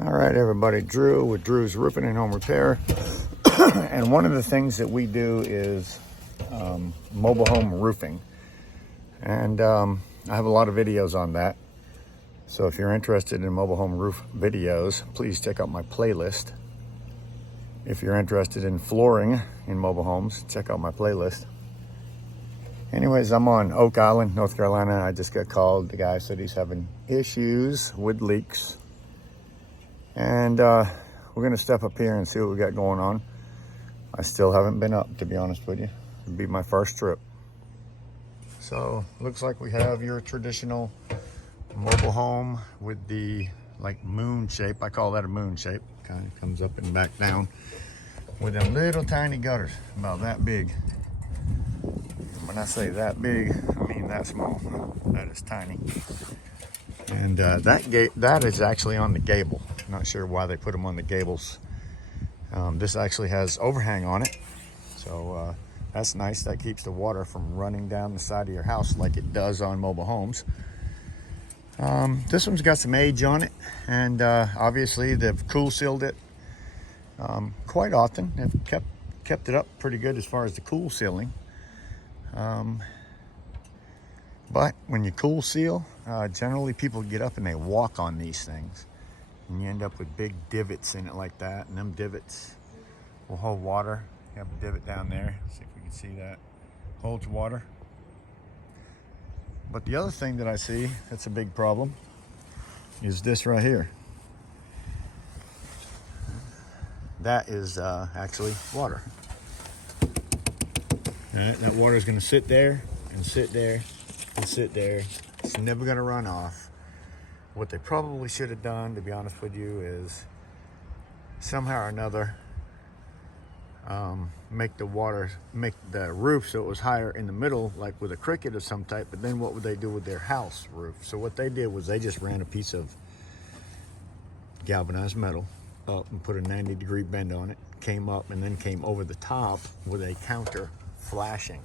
All right, everybody, Drew with Drew's Roofing and Home Repair. And one of the things that we do is mobile home roofing. And I have a lot of videos on that. So if you're interested in mobile home roof videos, please check out my playlist. If you're interested in flooring in mobile homes, check out my playlist. Anyways, I'm on Oak Island, North Carolina. I just got called. The guy said he's having issues with leaks. And we're gonna step up here and see what we got going on. I still haven't been up, to be honest with you. It'll be my first trip. So looks like we have your traditional mobile home with the like moon shape. I call that a moon shape. Kind of comes up and back down with them little tiny gutters, about that big. When I say that big, I mean that small. That is tiny. And that is actually on the gable. Not sure why they put them on the gables. This actually has overhang on it, so that's nice. That keeps the water from running down the side of your house like it does on mobile homes. This one's got some age on it, and obviously they've kool sealed it quite often. They've kept it up pretty good as far as the kool sealing. But when you kool seal, generally people get up and they walk on these things, and you end up with big divots in it like that, and them divots will hold water. You have a divot down there, see if we can see that, holds water. But the other thing that I see that's a big problem is this right here. That is actually water. That water is going to sit there and sit there and sit there. It's never going to run off. What they probably should have done, to be honest with you, is somehow or another make the roof so it was higher in the middle, like with a cricket of some type. But then what would they do with their house roof? So what they did was they just ran a piece of galvanized metal up and put a 90-degree bend on it, came up and then came over the top with a counter flashing.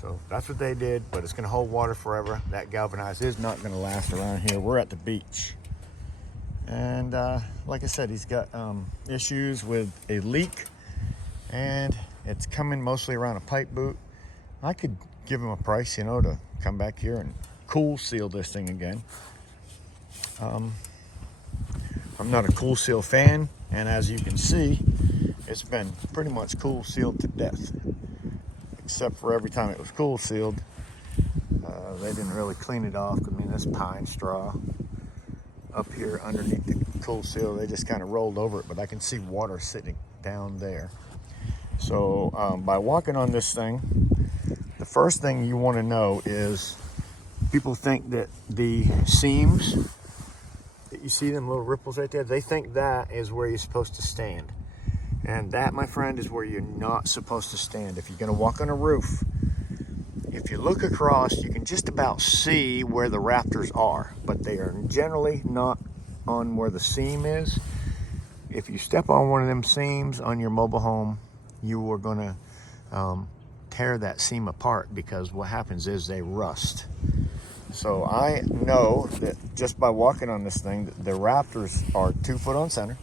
So that's what they did, but it's going to hold water forever. That galvanized is not going to last around here. We're at the beach. And like I said, he's got issues with a leak, and it's coming mostly around a pipe boot. I could give him a price, you know, to come back here and kool seal this thing again. I'm not a kool seal fan, and as you can see, it's been pretty much kool sealed to death. Except for every time it was kool sealed, they didn't really clean it off. I mean, this pine straw up here underneath the kool seal, they just kind of rolled over it, but I can see water sitting down there. So by walking on this thing, the first thing you want to know is people think that the seams that you see, them little ripples right there, they think that is where you're supposed to stand. And that, my friend, is where you're not supposed to stand. If you're going to walk on a roof, if you look across, you can just about see where the rafters are, but they are generally not on where the seam is. If you step on one of them seams on your mobile home, you are going to tear that seam apart, because what happens is they rust. So I know that just by walking on this thing, that the rafters are 2 foot on center.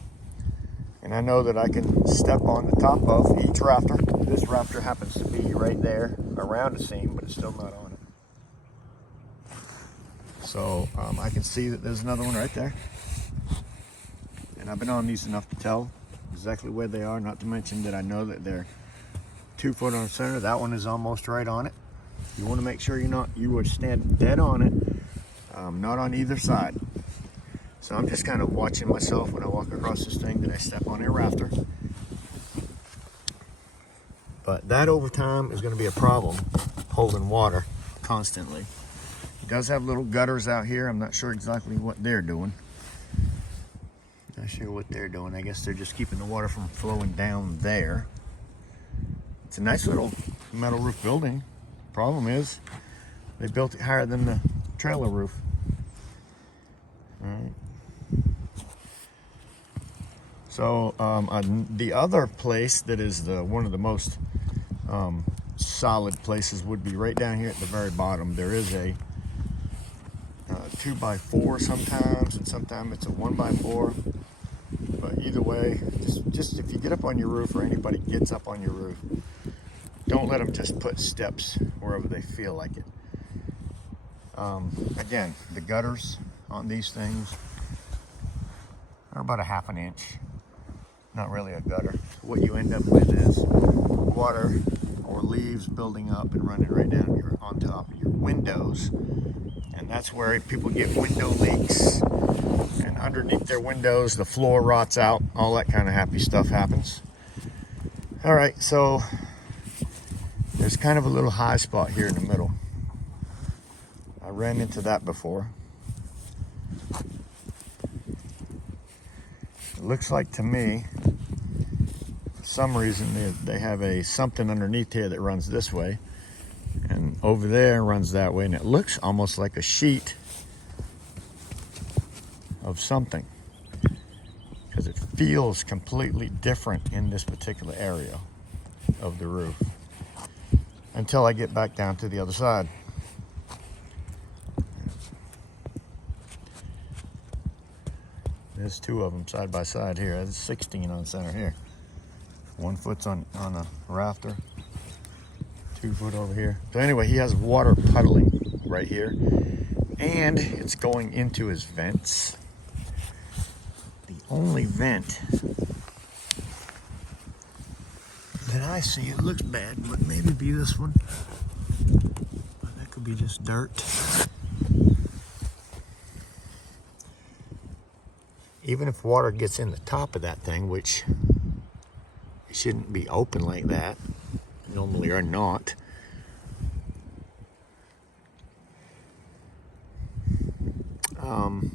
And I know that I can step on the top of each rafter. This rafter happens to be right there around the seam, but it's still not on it. So I can see that there's another one right there. And I've been on these enough to tell exactly where they are, not to mention that I know that they're 2 foot on center. That one is almost right on it. You want to make sure you are standing dead on it, not on either side. So I'm just kind of watching myself when I walk across this thing that I step on a rafter. But that over time is going to be a problem, holding water constantly. It does have little gutters out here. I'm not sure exactly what they're doing. Not sure what they're doing. I guess they're just keeping the water from flowing down there. It's a nice little metal roof building. Problem is, they built it higher than the trailer roof. All right. So the other place that is one of the most solid places would be right down here at the very bottom. There is a 2x4 sometimes, and sometimes it's a 1x4. But either way, just if you get up on your roof, or anybody gets up on your roof, don't let them just put steps wherever they feel like it. Again, the gutters on these things are about a ½ inch. Not really a gutter. What you end up with is water or leaves building up and running right down on top of your windows. And that's where people get window leaks. And underneath their windows, the floor rots out. All that kind of happy stuff happens. All right, so there's kind of a little high spot here in the middle. I ran into that before. It looks like to me, for some reason, they have something underneath here that runs this way, and over there runs that way, and it looks almost like a sheet of something, because it feels completely different in this particular area of the roof until I get back down to the other side. There's 2 of them side by side here. There's 16 on center here. 1 foot's on a rafter, 2 foot over here. So anyway, he has water puddling right here, and it's going into his vents. The only vent that I see, it looks bad, but maybe be this one. That could be just dirt. Even if water gets in the top of that thing, which it shouldn't be open like that, normally or not,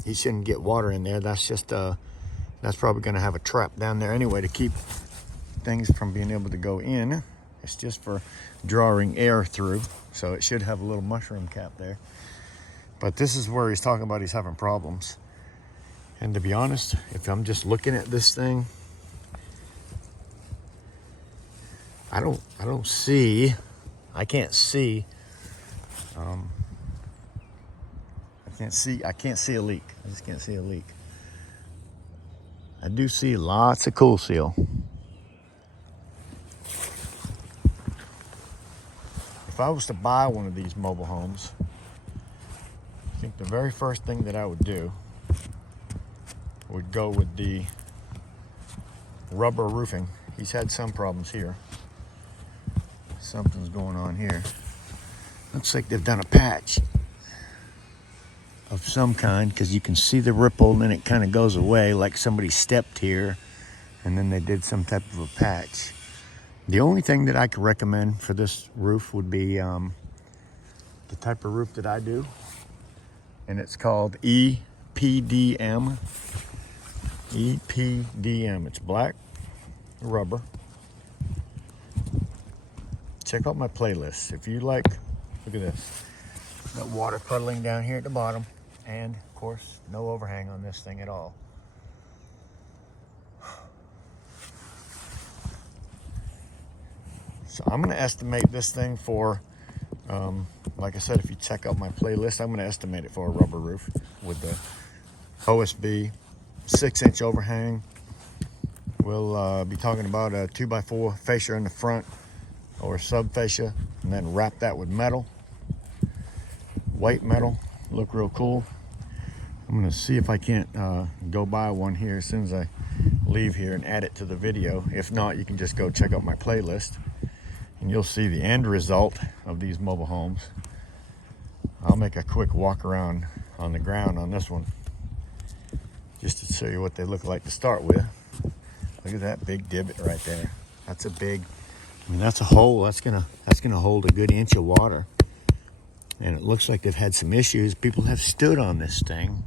he shouldn't get water in there. That's just that's probably going to have a trap down there anyway to keep things from being able to go in. It's just for drawing air through, so it should have a little mushroom cap there. But this is where he's talking about he's having problems. And to be honest, if I'm just looking at this thing, I can't see I can't see a leak. I just can't see a leak. I do see lots of kool seal. If I was to buy one of these mobile homes, I think the very first thing that I would do would go with the rubber roofing. He's had some problems here. Something's going on here. Looks like they've done a patch of some kind, because you can see the ripple and then it kind of goes away, like somebody stepped here and then they did some type of a patch. The only thing that I could recommend for this roof would be the type of roof that I do, and it's called EPDM. EPDM. It's black rubber. Check out my playlist if you like. Look at this. Got water puddling down here at the bottom, and of course no overhang on this thing at all. So I'm going to estimate this thing for, like I said, if you check out my playlist, I'm going to estimate it for a rubber roof with the OSB 6-inch overhang. We'll be talking about a 2x4 fascia in the front or sub fascia, and then wrap that with metal, white metal. Look real cool. I'm going to see if I can't go buy one here as soon as I leave here and add it to the video. If not, you can just go check out my playlist and you'll see the end result of these mobile homes. I'll make a quick walk around on the ground on this one just to show you what they look like to start with. Look at that big divot right there. That's a big, I mean, that's a hole. That's gonna hold a good inch of water. And it looks like they've had some issues. People have stood on this thing.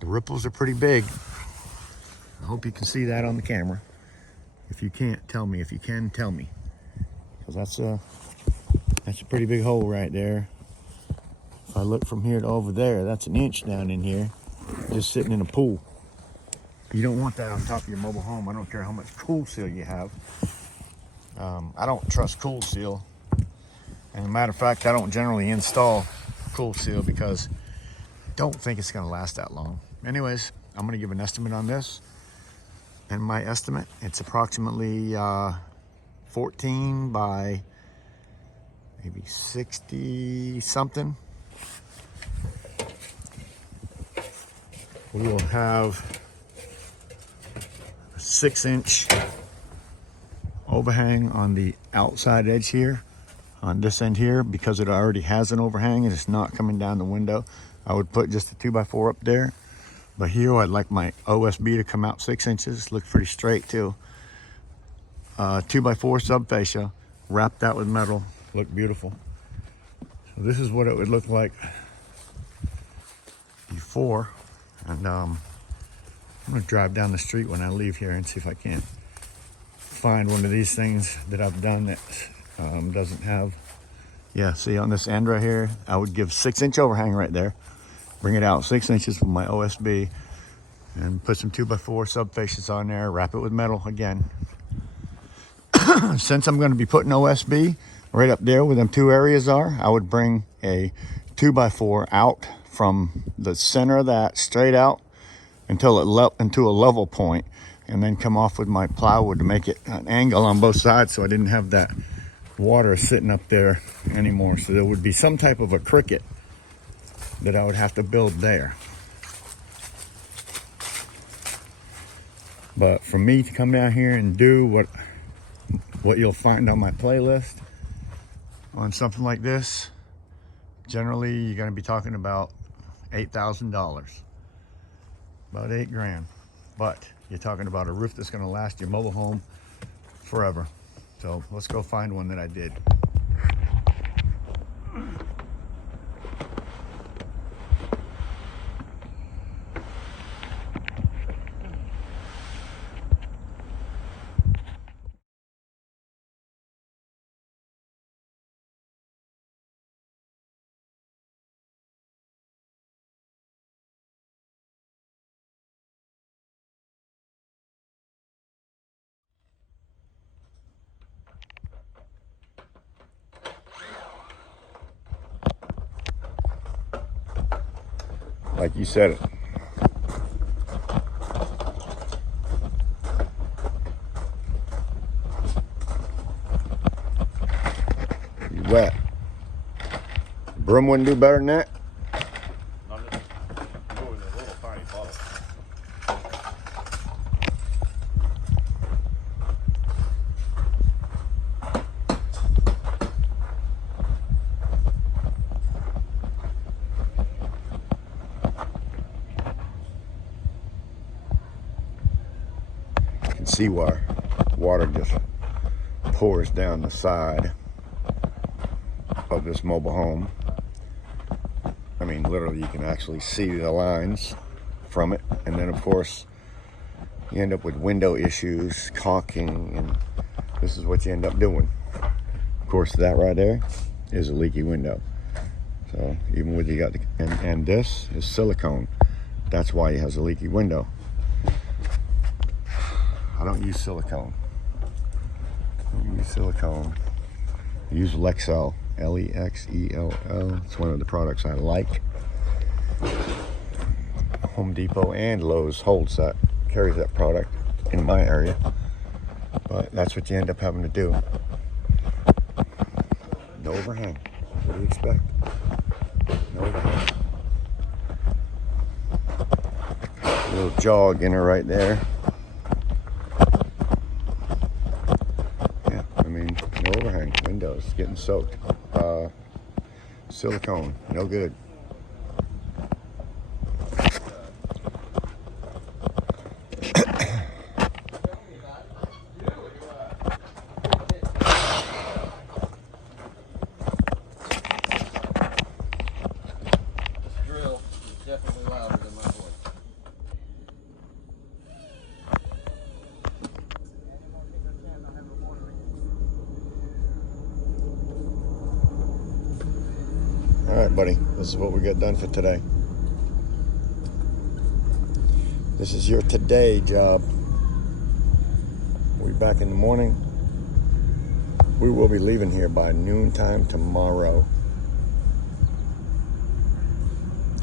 The ripples are pretty big. I hope you can see that on the camera. If you can't, tell me. If you can, tell me. Because that's a pretty big hole right there. If I look from here to over there, that's an inch down in here, just sitting in a pool. You don't want that on top of your mobile home. I don't care how much kool seal you have. I don't trust kool seal. And as a matter of fact, I don't generally install kool seal because don't think it's gonna last that long. Anyways, I'm gonna give an estimate on this. And my estimate, it's approximately 14 by maybe 60 something. We will have a 6-inch overhang on the outside edge here, on this end here, because it already has an overhang and it's not coming down the window. I would put just a 2x4 up there, but here I'd like my OSB to come out 6 inches, look pretty straight too. 2x4 subfascia, wrap that with metal, look beautiful. So this is what it would look like before. And I'm gonna drive down the street when I leave here and see if I can find one of these things that I've done that doesn't have. Yeah, see on this end right here, I would give 6-inch overhang right there, bring it out 6 inches with my OSB, and put some 2x4 subfascias on there, wrap it with metal again. Since I'm going to be putting OSB right up there where them two areas are, I would bring a 2x4 out from the center of that straight out until it into a level point, and then come off with my plywood to make it an angle on both sides so I didn't have that water sitting up there anymore. So there would be some type of a cricket that I would have to build there. But for me to come down here and do what you'll find on my playlist on something like this, generally you're going to be talking about $8,000, about 8 grand. But you're talking about a roof that's going to last your mobile home forever. So let's go find one that I did. Like you said it. You wet. Broom wouldn't do better than that. Not just moving a little tiny bottle. See why water just pours down the side of this mobile home. I mean, literally you can actually see the lines from it, and then of course you end up with window issues, caulking, and this is what you end up doing. Of course, that right there is a leaky window. So even with you got the, and this is silicone, that's why it has a leaky window. I don't use silicone. I use Lexel, Lexell. It's one of the products I like. Home Depot and Lowe's carries that product in my area. But that's what you end up having to do. No overhang. What do you expect? No overhang. A little jog in her right there. No overhang, windows getting soaked. Silicone, no good. This drill is definitely louder than my voice. All right, buddy, this is what we got done for today. This is your today job. We'll be back in the morning. We will be leaving here by noontime tomorrow.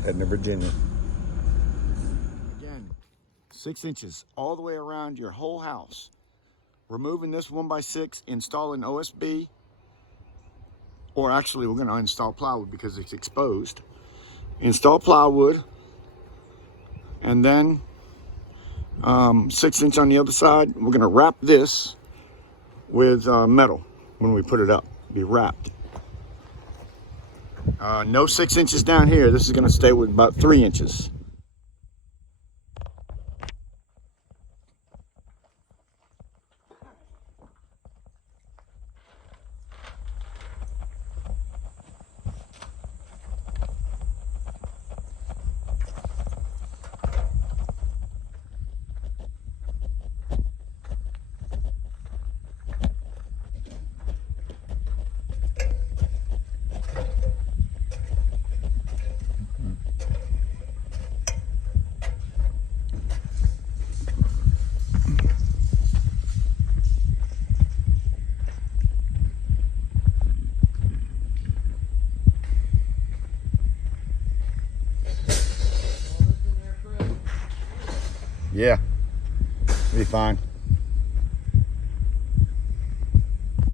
Heading to Virginia. Again, 6 inches all the way around your whole house. Removing this 1x6, installing OSB, or actually we're going to install plywood because it's exposed. Install plywood, and then 6 inch on the other side. We're going to wrap this with metal when we put it up. Be wrapped. No 6 inches down here. This is going to stay with about 3 inches. Yeah, be fine.